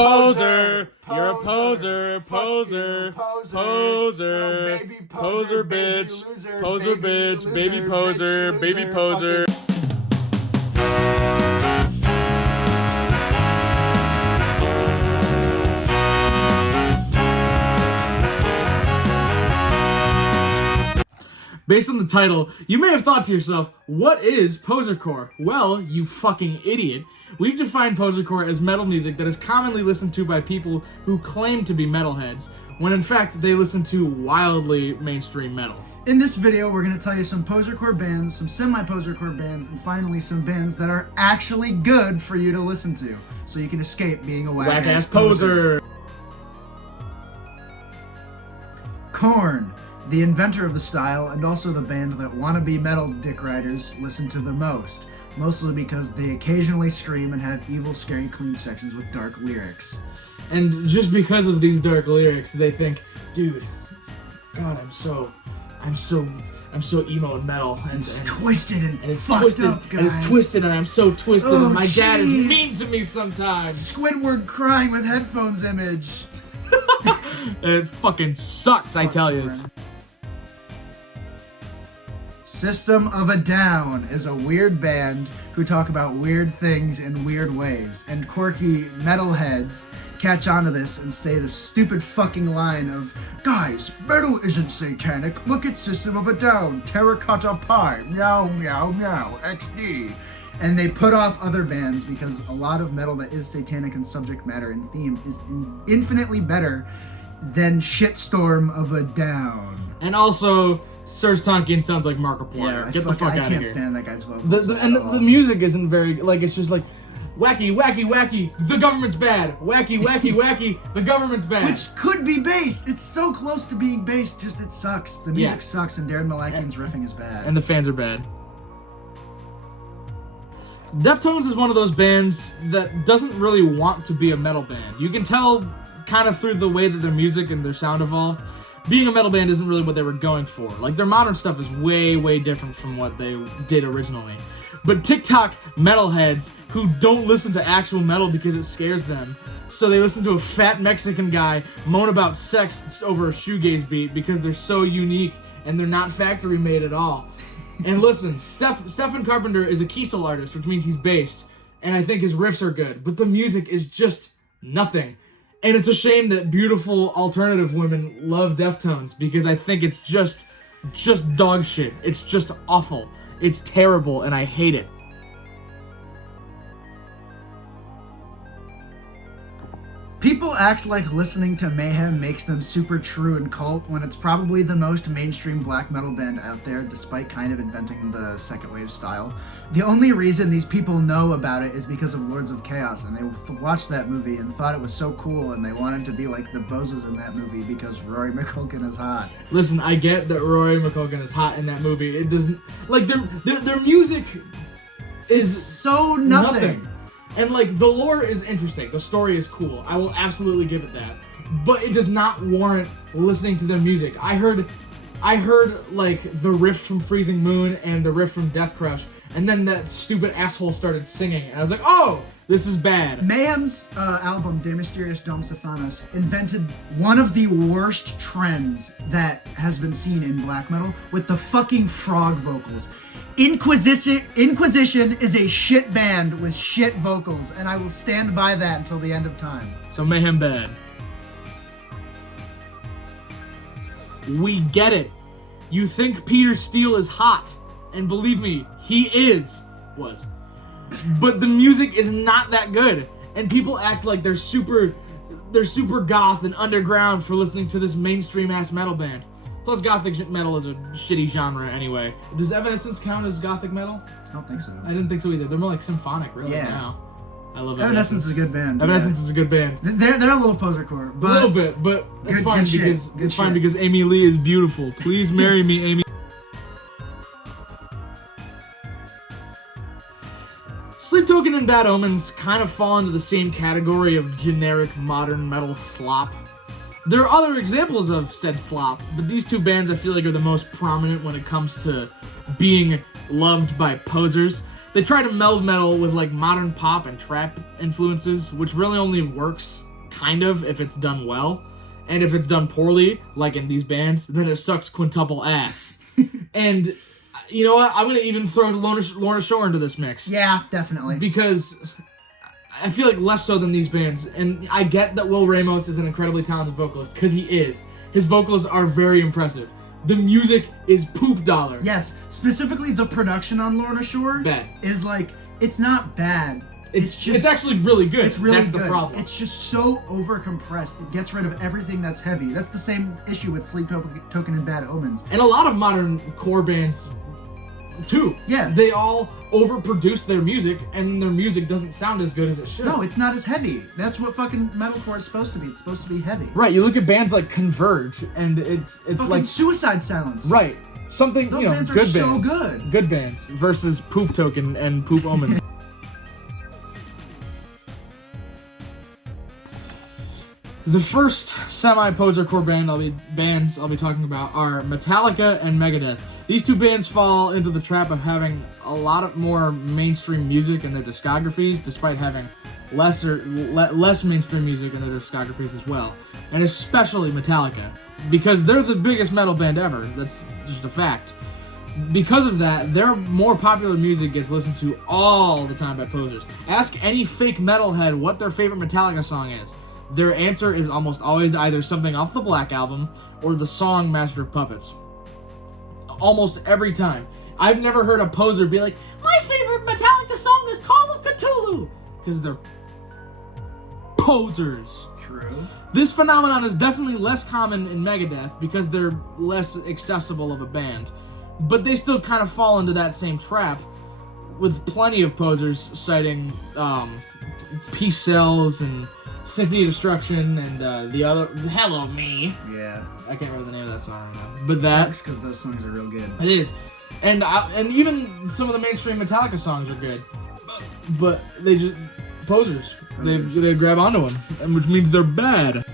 Poser! You're a poser! Poser! Poser! Poser bitch! Poser bitch! Baby poser! Baby poser! Based on the title, you may have thought to yourself, what is posercore? Well, you fucking idiot. We've defined posercore as metal music that is commonly listened to by people who claim to be metalheads, when in fact they listen to wildly mainstream metal. In this video, we're going to tell you some posercore bands, some semi-posercore bands, and finally some bands that are actually good for you to listen to, so you can escape being a whack-ass poser. Korn, the inventor of the style and also the band that wannabe metal dick riders listen to the most, mostly because they occasionally scream and have evil, scary, clean sections with dark lyrics. And just because of these dark lyrics, they think, dude, God, I'm so emo and metal, and it's twisted and it's fucked twisted, up, guys. and it's twisted, and I'm so twisted, Oh, and my dad is jeez. mean to me sometimes. Squidward crying with headphones image. It fucking sucks, I tell you. System of a Down is a weird band who talk about weird things in weird ways, and quirky metalheads catch on to this and say the stupid fucking line of, guys, metal isn't satanic, look at System of a Down, terracotta pie, meow meow meow, XD. And they put off other bands because a lot of metal that is satanic in subject matter and theme is infinitely better than Shitstorm of a Down. And also, Serge Tankian sounds like Markiplier. Yeah, Get the fuck out of here. I can't stand that guy's vocals. The music isn't very, like, it's just like, wacky, wacky, wacky, the government's bad. Wacky, wacky, wacky, the government's bad. Which could be based. It's so close to being based, just it sucks. The music sucks and Darren Malakian's riffing is bad. And the fans are bad. Deftones is one of those bands that doesn't really want to be a metal band. You can tell kind of through the way that their music and their sound evolved. Being a metal band isn't really what they were going for. Like, their modern stuff is way, way different from what they did originally. But TikTok metalheads who don't listen to actual metal because it scares them, so they listen to a fat Mexican guy moan about sex over a shoegaze beat because they're so unique and they're not factory made at all. And listen, Stephen Carpenter is a Kiesel artist, which means he's based, and I think his riffs are good, but the music is just nothing. And it's a shame that beautiful alternative women love Deftones, because I think it's just dog shit. It's just awful. It's terrible, and I hate it. People act like listening to Mayhem makes them super true and cult when it's probably the most mainstream black metal band out there, despite kind of inventing the second wave style. The only reason these people know about it is because of Lords of Chaos, and they watched that movie and thought it was so cool, and they wanted to be like the bozos in that movie because Rory McCulkin is hot. Listen, I get that Rory McCulkin is hot in that movie. It doesn't, like, their music is so nothing. And, like, the lore is interesting. The story is cool. I will absolutely give it that. But it does not warrant listening to their music. I heard, like, the riff from Freezing Moon and the riff from Death Crush, and then that stupid asshole started singing, and I was like, oh, this is bad. Mayhem's album, De Mysterious Dom Sathanos, invented one of the worst trends that has been seen in black metal with the fucking frog vocals. Inquisition is a shit band with shit vocals, and I will stand by that until the end of time. So Mayhem bad. We get it. You think Peter Steele is hot, and believe me, he was. But the music is not that good, and people act like they're super goth and underground for listening to this mainstream ass metal band. Plus, gothic metal is a shitty genre anyway. Does Evanescence count as gothic metal? I don't think so. I didn't think so either. They're more like symphonic, really, now. I love Evanescence is a good band. Evanescence is a good band. They're a little posercore, but a little bit, but it's fine because Amy Lee is beautiful. Please marry me, Amy. Sleep Token and Bad Omens kind of fall into the same category of generic modern metal slop. There are other examples of said slop, but these two bands I feel like are the most prominent when it comes to being loved by posers. They try to meld metal with like modern pop and trap influences, which really only works kind of, if it's done well. And if it's done poorly, like in these bands, then it sucks quintuple ass. And you know what? I'm going to even throw Lorna Shore into this mix. Yeah, definitely. Because I feel like less so than these bands. And I get that Will Ramos is an incredibly talented vocalist, because he is. His vocals are very impressive. The music is poop dollar. Yes, specifically the production on Lorna Shore Bad. is like, it's not bad. It's actually really good. It's really That's good. the problem. It's just so over-compressed. It gets rid of everything that's heavy. That's the same issue with Sleep Token and Bad Omens. And a lot of modern core bands, too. Yeah. They all overproduce their music, and their music doesn't sound as good as it should. No, it's not as heavy. That's what fucking metalcore is supposed to be. It's supposed to be heavy. Right, you look at bands like Converge, and it's Fucking like... Suicide Silence. Right. Something, Those you know, bands are good so bands. good. Good bands versus Poop Token and Poop Omens. The first semi-posercore bands I'll be talking about are Metallica and Megadeth. These two bands fall into the trap of having a lot more mainstream music in their discographies, despite having less mainstream music in their discographies as well. And especially Metallica, because they're the biggest metal band ever. That's just a fact. Because of that, their more popular music gets listened to all the time by posers. Ask any fake metalhead what their favorite Metallica song is. Their answer is almost always either something off the Black Album or the song Master of Puppets. Almost every time. I've never heard a poser be like, my favorite Metallica song is Call of Cthulhu! Because they're posers. True. This phenomenon is definitely less common in Megadeth because they're less accessible of a band. But they still kind of fall into that same trap, with plenty of posers citing Peace Cells and Symphony of Destruction and the other Hello Me. Yeah. I can't remember the name of that song right now. But that Sucks because those songs are real good. it is, and even some of the mainstream Metallica songs are good, but they just posers. They grab onto them, which means they're bad.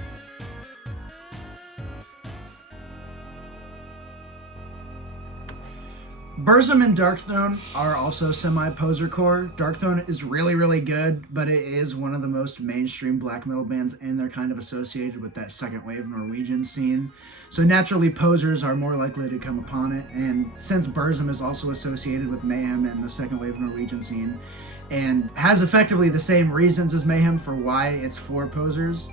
Burzum and Darkthrone are also semi-posercore. Darkthrone is really, really good, but it is one of the most mainstream black metal bands, and they're kind of associated with that second wave Norwegian scene. So naturally, posers are more likely to come upon it, and since Burzum is also associated with Mayhem and the second wave Norwegian scene, and has effectively the same reasons as Mayhem for why it's for posers,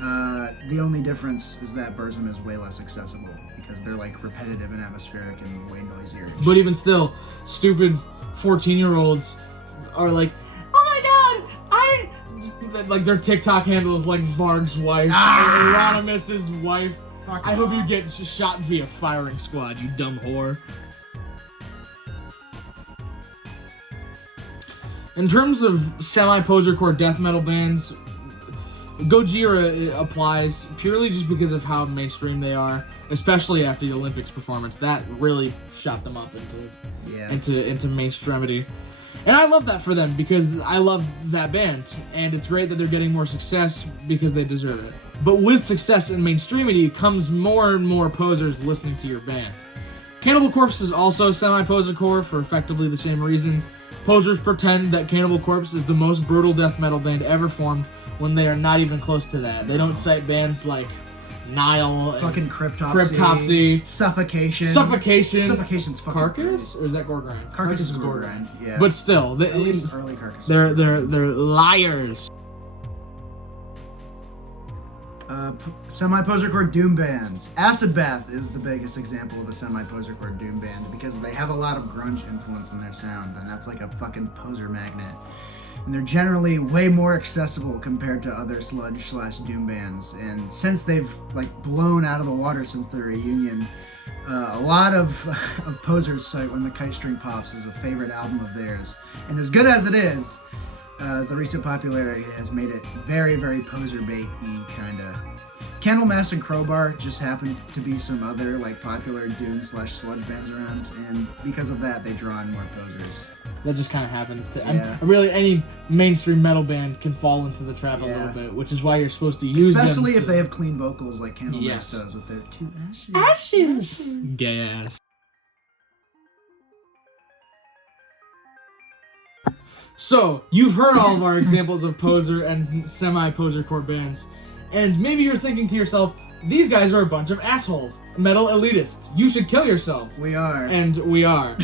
the only difference is that Burzum is way less accessible, because they're like repetitive and atmospheric and way noisier. But even still, stupid 14-year-olds are like, oh my god, like their TikTok handle is like Varg's wife, or Euronymous' wife. Fuck I hope you off. get shot via firing squad, you dumb whore. In terms of semi-posercore death metal bands, Gojira applies purely just because of how mainstream they are, especially after the Olympics performance. That really shot them up into mainstreamity. And I love that for them, because I love that band, and it's great that they're getting more success because they deserve it. But with success and mainstreamity comes more and more posers listening to your band. Cannibal Corpse is also semi-posercore for effectively the same reasons. Posers pretend that Cannibal Corpse is the most brutal death metal band ever formed, when they are not even close to that. They don't cite bands like Nile and Fucking Cryptopsy. Suffocation. Suffocation's fucking Carcass? great. Or is that Gorgrind? Carcass is Gorgrind, yeah. But still, at least early Carcass. they're liars. Semi-posercore doom bands. Acid Bath is the biggest example of a semi-posercore doom band, because they have a lot of grunge influence in their sound, and that's like a fucking poser magnet. And they're generally way more accessible compared to other sludge/doom bands. And since they've like blown out of the water since their reunion, a lot of posers cite When the Kite String Pops as a favorite album of theirs. And as good as it is, the recent popularity has made it very, very poser bait-y kinda. Candlemass and Crowbar just happen to be some other like popular doom/sludge bands around, and because of that, they draw in more posers. That just kind of happens to. Yeah. Really, any mainstream metal band can fall into the trap a little bit, which is why you're supposed to use them. Especially if they have clean vocals like Candlemass does with their two ashes. Gay ass. So, you've heard all of our examples of poser and semi-posercore bands. And maybe you're thinking to yourself, these guys are a bunch of assholes, metal elitists. You should kill yourselves. We are. And we are.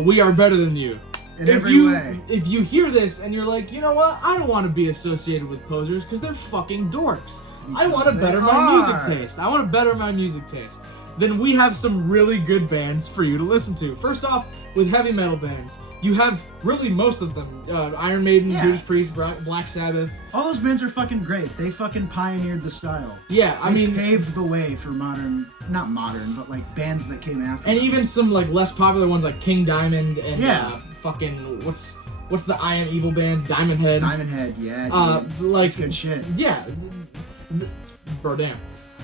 We are better than you. In every way. If you hear this and you're like, you know what? I don't want to be associated with posers because they're fucking dorks. I want to better my music taste. I want to better my music taste. Then we have some really good bands for you to listen to. First off, with heavy metal bands, you have really most of them. Iron Maiden, Judas Priest, Black Sabbath. All those bands are fucking great. They fucking pioneered the style. Yeah, I mean, paved the way for not modern, but like bands that came after. And them. even some like less popular ones like King Diamond and fucking what's the I Am Evil band? Diamond Head. Diamond Head, yeah. Like that's good shit. Yeah, bro, damn.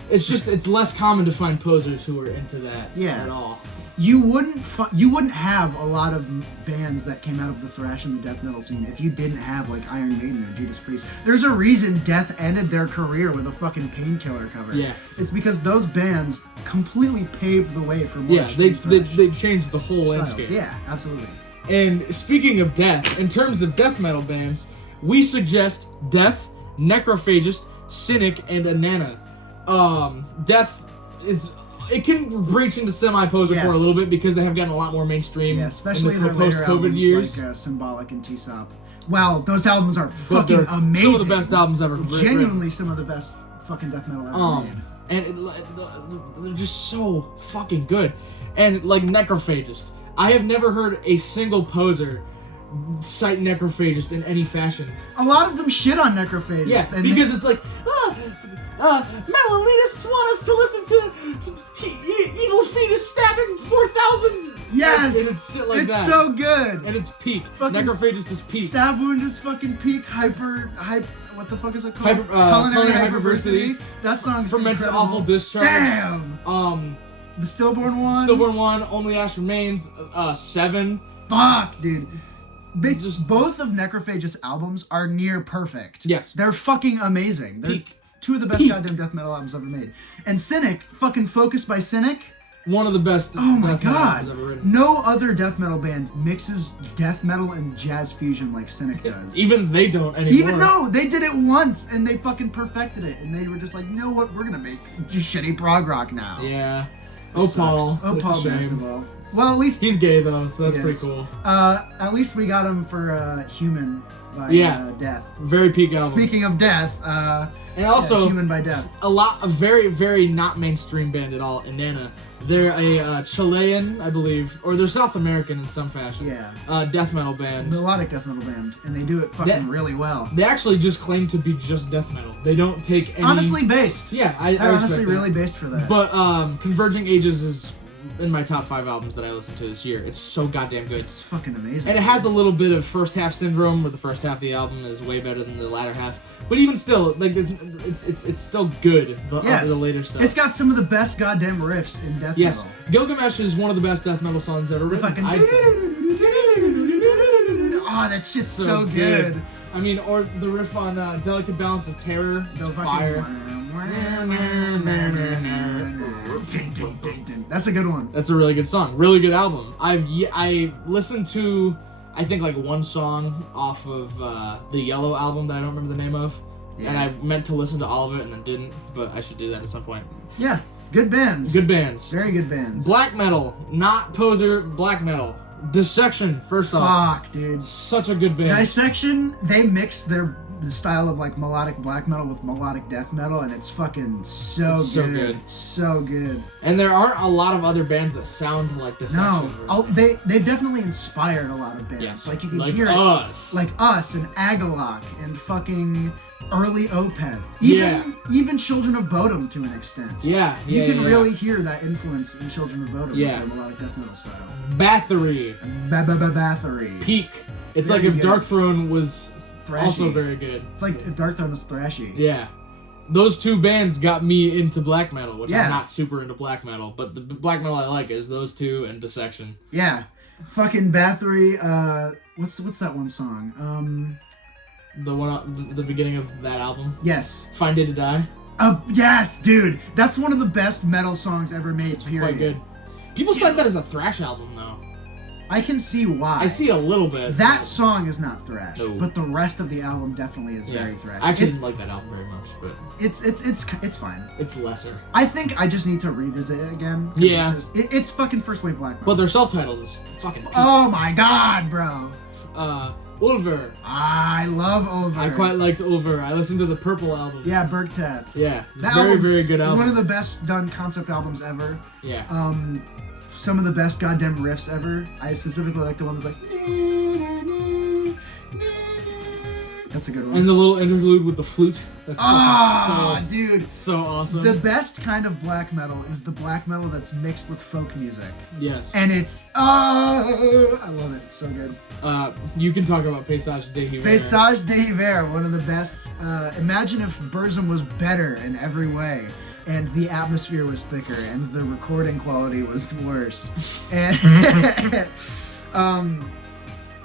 It's just it's less common to find posers who are into that at all. You wouldn't have a lot of bands that came out of the thrash and the death metal scene if you didn't have like Iron Maiden or Judas Priest. There's a reason Death ended their career with a fucking Painkiller cover. Yeah. It's because those bands completely paved the way for more they changed the whole landscape. Yeah, absolutely. And speaking of death, in terms of death metal bands, we suggest Death, Necrophagist, Cynic, and Inanna. Death is... It can reach into semi-posercore a little bit because they have gotten a lot more mainstream especially in the post-COVID years. Like Symbolic and T-Sop. Wow, those albums are fucking amazing. Some of the best albums ever. Genuinely some of the best fucking death metal ever made. And they're just so fucking good. And like Necrophagist, I have never heard a single poser cite Necrophagist in any fashion. A lot of them shit on Necrophagist. Yeah, because it's like, metal elitists want us to listen to Evil Fetus stabbing 4,000. Yes, and it's shit like that. It's so good. And it's peak. Fucking Necrophagist is peak. Stab Wound is fucking peak. What the fuck is it called? Culinary Hyperversity. That song's Fermented incredible. Awful Discharge. Damn. The Stillborn One. Stillborn One. Only Ash Remains. 7. Fuck, dude. Both of Necrophagist albums are near perfect. Yes. They're fucking amazing. They're peak. Two of the best goddamn death metal albums ever made. And Cynic, fucking Focused by Cynic. One of the best oh my death metal god. albums ever written. No other death metal band mixes death metal and jazz fusion like Cynic does. Even they don't anymore. No, they did it once and they fucking perfected it. And they were just like, you know what, we're gonna make just shitty prog rock now. Yeah. Paul. Oh, Paul Basketball. Well, at least... He's gay, though, so that's pretty cool. At least we got him for Human by Death. Very peak album. Speaking of Death, and also, Human by Death. A very, very not mainstream band at all, Inanna. They're a Chilean, I believe, or they're South American in some fashion. Yeah. Death metal band. Melodic death metal band, and they do it fucking really well. They actually just claim to be just death metal. They don't take any... Honestly based. Yeah, I honestly respect really that. based for that. But Converging Ages is in my top 5 albums that I listened to this year. It's so goddamn good. It's fucking amazing. And it has a little bit of first half syndrome, where the first half of the album is way better than the latter half. But even still, like it's still good. The later stuff. It's got some of the best goddamn riffs in death metal. Gilgamesh is one of the best death metal songs ever written. Oh, that shit's so good. I mean, or the riff on Delicate Balance of Terror is fire. That's a good one. That's a really good song. Really good album. I listened to, I think, like one song off of the Yellow album that I don't remember the name of. Yeah. And I meant to listen to all of it and then didn't, but I should do that at some point. Yeah, good bands. Good bands. Very good bands. Black metal, not poser, black metal. Dissection, first off. Fuck, dude. Such a good band. Dissection, they mix the style of like melodic black metal with melodic death metal, and it's fucking so good. So good. And there aren't a lot of other bands that sound like Dissection. No, they've definitely inspired a lot of bands. Yes. Like you can like hear us. Like us and Agalloch and fucking early Opeth. Even Children of Bodom to an extent. Yeah, You can really hear that influence in Children of Bodom with their melodic death metal style. Bathory. Bathory. Peak. It's like if Dark Throne was thrashy. Also very good. It's like if Dark Throne was thrashy. Yeah. Those two bands got me into black metal, which I'm not super into black metal, but the black metal I like is those two and Dissection. Yeah. Fucking Bathory, what's that one song? The one the beginning of that album? Yes. Fine Day to Die? Yes, dude. That's one of the best metal songs ever made, it's quite good. People cite that as a thrash album, though. I can see why. I see a little bit. That song is not thrash, No. but the rest of the album definitely is very thrash. I actually didn't like that album very much, but It's fine. it's lesser. I think I just need to revisit it again. Yeah. It's fucking first wave black metal. But their self-titles is fucking peak. Oh my god, bro. Ulver. I love Over. I quite liked Ulver. I listened to the Purple album. Yeah, Bergtat. Yeah. That Very, album's very good album. One of the best done concept albums ever. Yeah. Some of the best goddamn riffs ever. I specifically like the one that's like. That's a good one. And the little interlude with the flute. That's fucking dude. so awesome. The best kind of black metal is the black metal that's mixed with folk music. Yes. And it's I love it. It's so good. You can talk about Paysage de Hiver. Paysage de Hiver, one of the best. Imagine if Burzum was better in every way, and the atmosphere was thicker, and the recording quality was worse. And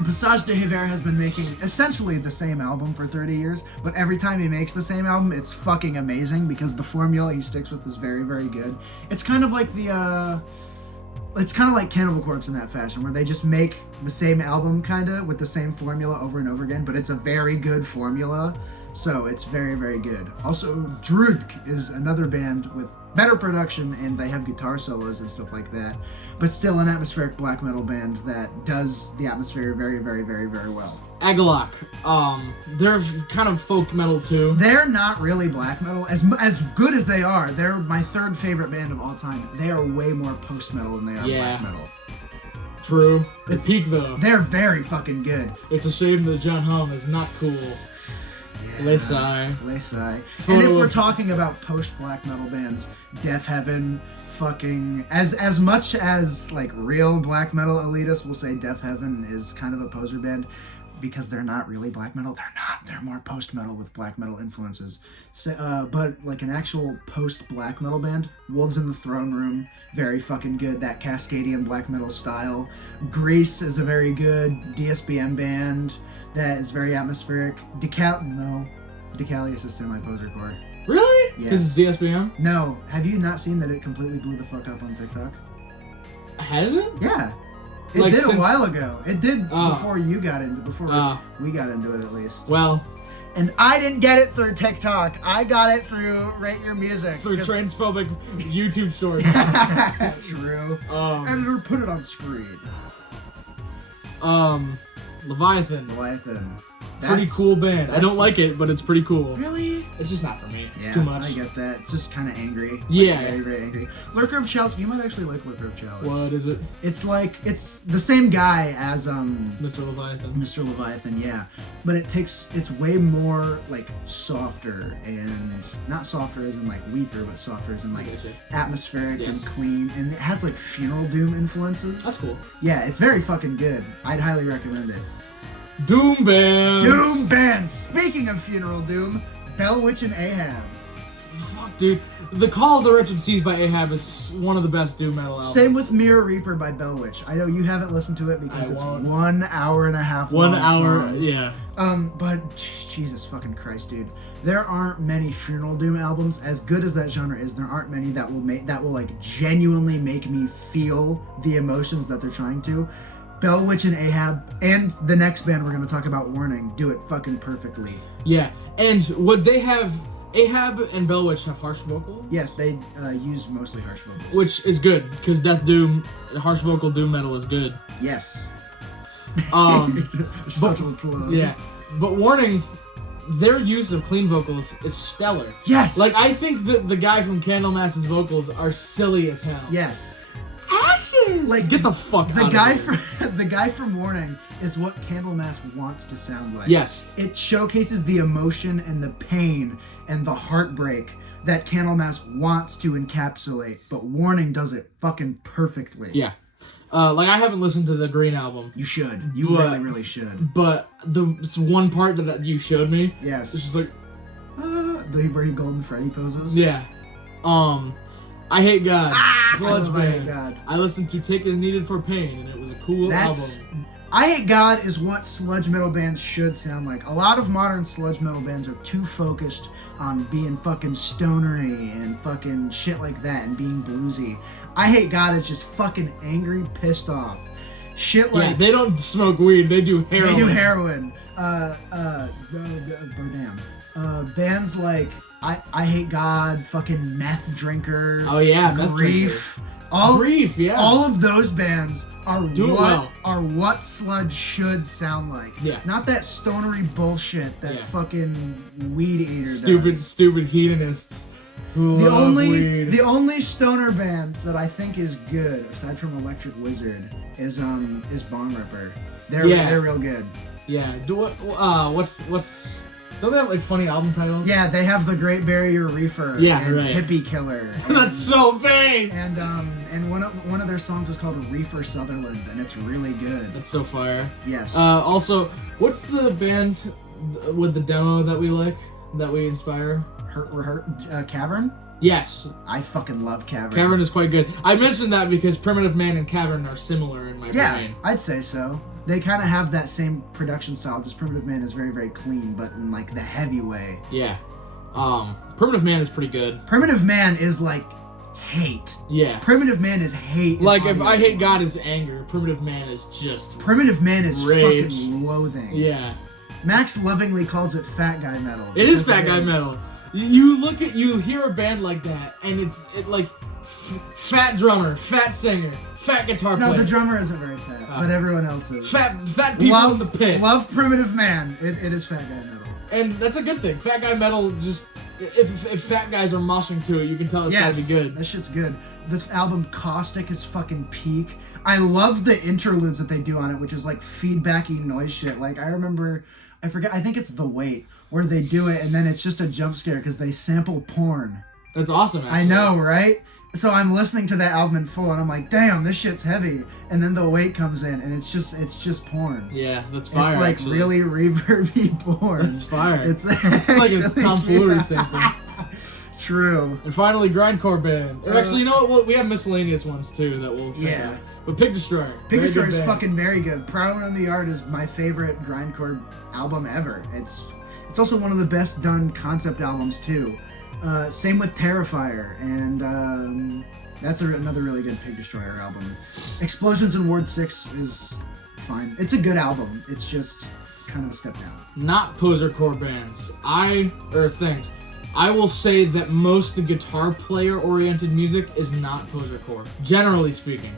Paysage de Hiver has been making essentially the same album for 30 years, but every time he makes the same album, it's fucking amazing because the formula he sticks with is very, very good. It's kind of like it's kind of like Cannibal Corpse in that fashion, where they just make the same album kind of with the same formula over and over again, but it's a very good formula, so it's very, very good. Also, Drudk is another band with better production, and they have guitar solos and stuff like that, but still an atmospheric black metal band that does the atmosphere very, very, very, very well. Agalok. They're kind of folk metal too. They're not really black metal. As good as they are, they're my third favorite band of all time. They are way more post metal than they are black metal. True. They peak though. They're very fucking good. It's a shame that John Hum is not cool. Yeah. Lesai. And if we're talking about post black metal bands, Death Heaven, fucking as much as like real black metal elitists will say Death Heaven is kind of a poser band because they're not really black metal. They're not. They're more post metal with black metal influences. So, but like an actual post black metal band, Wolves in the Throne Room, very fucking good. That Cascadian black metal style. Grease is a very good DSBM band that is very atmospheric. Decalius is semi-posercore. Really? Yes. Because it's DSBM? No. Have you not seen that it completely blew the fuck up on TikTok? Has it? Yeah. It Like did since- a while ago. It did before you got into we got into it at least. Well, And I didn't get it through TikTok. I got it through Rate Your Music. through transphobic YouTube shorts. True. Um, Editor, put it on screen. Leviathan. Pretty cool band. I don't like it, but it's pretty cool. Really? It's just not for me. It's Yeah, too much. I get that. It's just kind of angry. Yeah. Very, very angry. Lurker of Chalice. You might actually like Lurker of Chalice. What is it? It's like, it's the same guy as Mr. Leviathan. Mr. Leviathan, yeah. But it's way more like softer, and not softer as in like weaker, but softer as in like atmospheric and clean, and it has like Funeral Doom influences. That's cool. Yeah, it's very fucking good. I'd highly recommend it. Doom Band. Doom Band! Speaking of Funeral Doom, Bell Witch and Ahab. Fuck, dude. The Call of the Wretched Seas by Ahab is one of the best doom metal albums. Same with Mirror Reaper by Bell Witch. I know you haven't listened to it because it's 1 hour and a half long. 1 hour, song. yeah. But Jesus fucking Christ, dude. There aren't many Funeral Doom albums. As good as that genre is, there aren't many that will like genuinely make me feel the emotions that they're trying to. Bell Witch and Ahab, and the next band we're going to talk about, Warning, do it fucking perfectly. Yeah, and what they have, Ahab and Bell Witch have harsh vocals. Yes, they use mostly harsh vocals. Which is good, because death doom, harsh vocal doom metal is good. Yes. Yeah, but Warning, their use of clean vocals is stellar. Yes! Like, I think that the guy from Candlemass's vocals are silly as hell. Yes. Ashes! Like, get the fuck out of here. The guy from Warning is what Candlemass wants to sound like. Yes. It showcases the emotion and the pain and the heartbreak that Candlemass wants to encapsulate, but Warning does it fucking perfectly. Yeah. Like, I haven't listened to the Green album. You should. You really, really should. But the one part that you showed me, yes, it's just like, where he Golden Freddy poses. Yeah. I Hate God. Sludge I Band. Hate God. I listened to Take Is Needed for Pain, and it was a cool album. I Hate God is what sludge metal bands should sound like. A lot of modern sludge metal bands are too focused on being fucking stonery and fucking shit like that and being bluesy. I Hate God is just fucking angry, pissed off. Shit Yeah, like they don't smoke weed. They do heroin. they do heroin. Bands like I Hate God, fucking Meth Drinker. Oh yeah, Meth Grief. Drinker. Grief, yeah. All of those bands are well. what sludge should sound like. Yeah. Not that stonery bullshit that fucking weed eater Stupid hedonists who love weed. The only stoner band that I think is good, aside from Electric Wizard, is Bong Ripper. They're real good. Yeah. What's don't they have like funny album titles? Yeah, they have The Great Barrier Reefer. Yeah, and right. Hippie Killer. That's so base. And one of their songs is called Reefer Sutherland, and it's really good. That's so fire. Yes. Also, what's the band with the demo that we like, that we inspire? Cavern? Yes. I fucking love Cavern. Cavern is quite good. I mentioned that because Primitive Man and Cavern are similar in my brain. I'd say so. They kind of have that same production style, just Primitive Man is very, very clean, but in like the heavy way. Yeah. Primitive Man is pretty good. Primitive Man is like hate. Yeah. Primitive Man is hate. Like if I Hate God is anger, Primitive Man is just Primitive Man is rage. fucking loathing. Yeah. Max lovingly calls it fat guy metal. It is fat guy metal. You hear a band like that, and it's like fat drummer, fat singer, fat guitar player. No, the drummer isn't very fat, but everyone else is. Fat people in the pit. Love Primitive Man. It is fat guy metal. And that's a good thing. Fat guy metal, just if fat guys are moshing to it, you can tell it's gotta be good. That shit's good. This album Caustic is fucking peak. I love the interludes that they do on it, which is like feedbacky noise shit. Like I think it's The Wait, where they do it and then it's just a jump scare because they sample porn. That's awesome, actually. I know, right? So I'm listening to that album in full and I'm like, damn, this shit's heavy. And then The Wait comes in and it's just porn. Yeah, that's fire. It's like actually. really reverby porn. That's fire. It's like it's tomfoolery sample. True. And finally, grindcore band. Actually, you know what? We have miscellaneous ones too that we'll check out. But Pig Destroyer. Pig Destroyer is fucking very good. Prowler in the Yard is my favorite grindcore album ever. It's also one of the best done concept albums too. Same with Terrifier, and that's another really good Pig Destroyer album. Explosions in Ward 6 is fine. It's a good album. It's just kind of a step down. Not Posercore bands. Things. I will say that most guitar player oriented music is not Posercore. Generally speaking.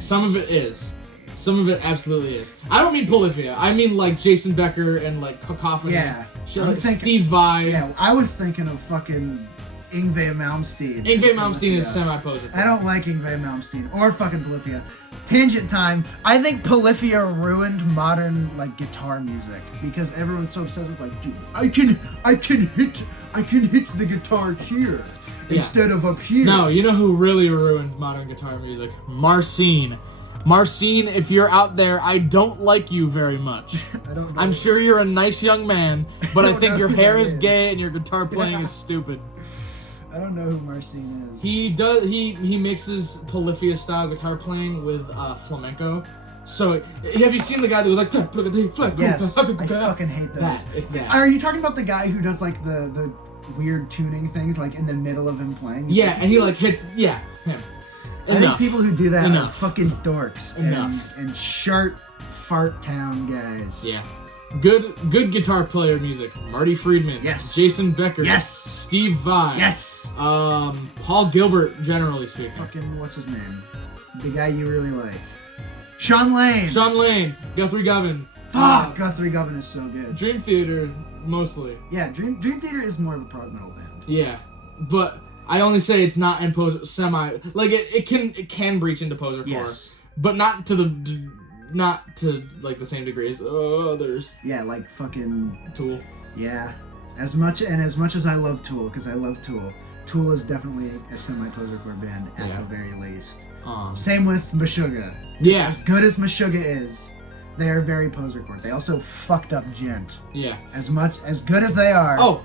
Some of it is. Some of it absolutely is. I don't mean Polyphia. I mean like Jason Becker and like Cacophony. Yeah. Steve Vai. Yeah, I was thinking of fucking Yngwie Malmsteen. Yngwie Malmsteen is semi-Posercore. I don't like Yngwie Malmsteen or fucking Polyphia. Tangent time. I think Polyphia ruined modern like guitar music because everyone's so obsessed with like, dude, I can hit the guitar here instead of up here. No, you know who really ruined modern guitar music? Marcin. Marcin, if you're out there, I don't like you very much. I'm sure you're a nice young man, but I think your hair is gay and your guitar playing is stupid. I don't know who Marcin is. He mixes Polyphia style guitar playing with flamenco. So have you seen the guy that was like yes, I fucking hate those. It's that. Are you talking about the guy who does like the weird tuning things like in the middle of him playing? Yeah, and he like hits him. I think people who do that are fucking dorks and fart town guys. Yeah. Good guitar player music. Marty Friedman. Yes. Jason Becker. Yes. Steve Vai. Yes. Paul Gilbert, generally speaking. Fucking what's his name? The guy you really like. Sean Lane. Guthrie Govan. Fuck, Guthrie Govan is so good. Dream Theater, mostly. Yeah, Dream Theater is more of a prog metal band. Yeah, but I only say it's not in semi. Like it can breach into Posercore, but not to like the same degree as others. Yeah, like fucking Tool. Yeah, as much as I love Tool, because I love Tool. Tool is definitely a semi-Posercore band at the very least. Same with Meshuggah. Yeah. As good as Meshuggah is, they are very Posercore. They also fucked up Gent. Yeah. As good as they are. Oh,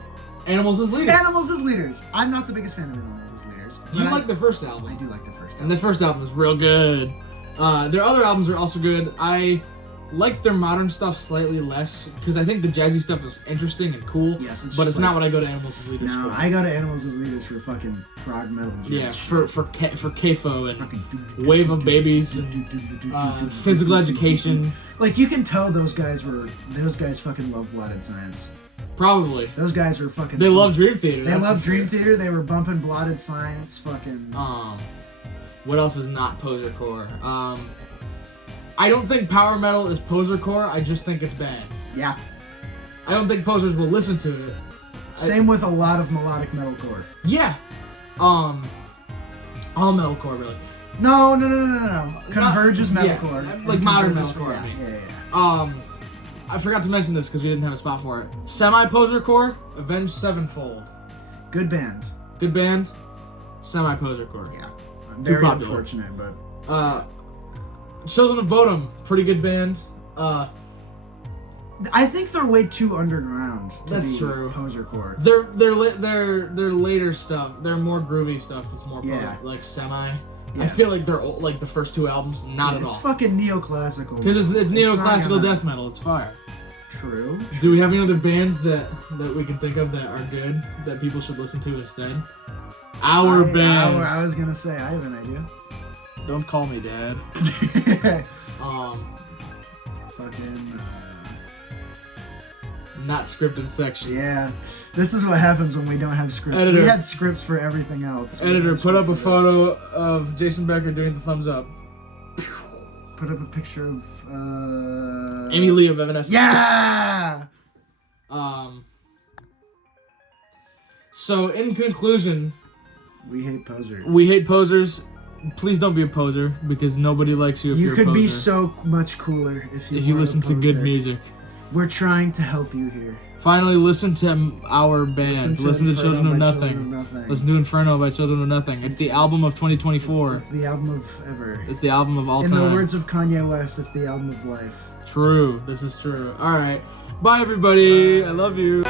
Animals as Leaders. Animals as Leaders. I'm not the biggest fan of Animals as Leaders. You like the first album. I do like the first album. And the first album is real good. Their other albums are also good. like their modern stuff slightly less because I think the jazzy stuff is interesting and cool. Yes, but it's not what I go to Animals as Leaders no, for. I go to Animals as Leaders for fucking prog metal. Yeah, for KFO and fucking Wave of Babies and Physical Education. Like you can tell those guys fucking love Blooded Science. Probably. Those guys were fucking. They love Dream Theater. They love Dream Theater. They were bumping Blooded Science. Fucking. What else is not posercore? I don't think power metal is posercore. I just think it's bad. Yeah. I don't think posers will listen to it. Same with a lot of melodic metalcore. Yeah. All metalcore really. No. Converges metalcore. Yeah, like modern Converges- metalcore. Yeah, I mean. yeah. I forgot to mention this because we didn't have a spot for it. Semi-posercore, Avenged Sevenfold. Good band. Good band. Semi-posercore. Yeah. Too Very popular. unfortunate, but. Children of Bodom, pretty good band. I think they're way too underground. That's true. Posercore. Their later stuff, their more groovy stuff is more like semi. Yeah. I feel like they're like the first two albums, not at all. It's fucking neoclassical. Because it's neoclassical not gonna- death metal. It's fire. True. Do we have any other bands that we can think of that are good that people should listen to instead? Our bands. I was gonna say I have an idea. Don't call me dad. Fucking. Not scripted section. Yeah. This is what happens when we don't have scripts. Editor. We had scripts for everything else. Editor, put up a photo of Jason Becker doing the thumbs up. Put up a picture of Amy Lee of Evanescence. Yeah. So in conclusion, We hate posers. we hate posers. Please don't be a poser because nobody likes you if you're a poser. You could be so much cooler if you weren't listen a to good poser. music. We're trying to help you here. Finally, listen to our band. Listen to Children of Nothing. Listen to Inferno by Children of Nothing. It's the album of 2024. It's the album of ever. It's the album of all In time. the words of Kanye West, it's the album of life. True. This is true. All right. Bye, everybody. I love you.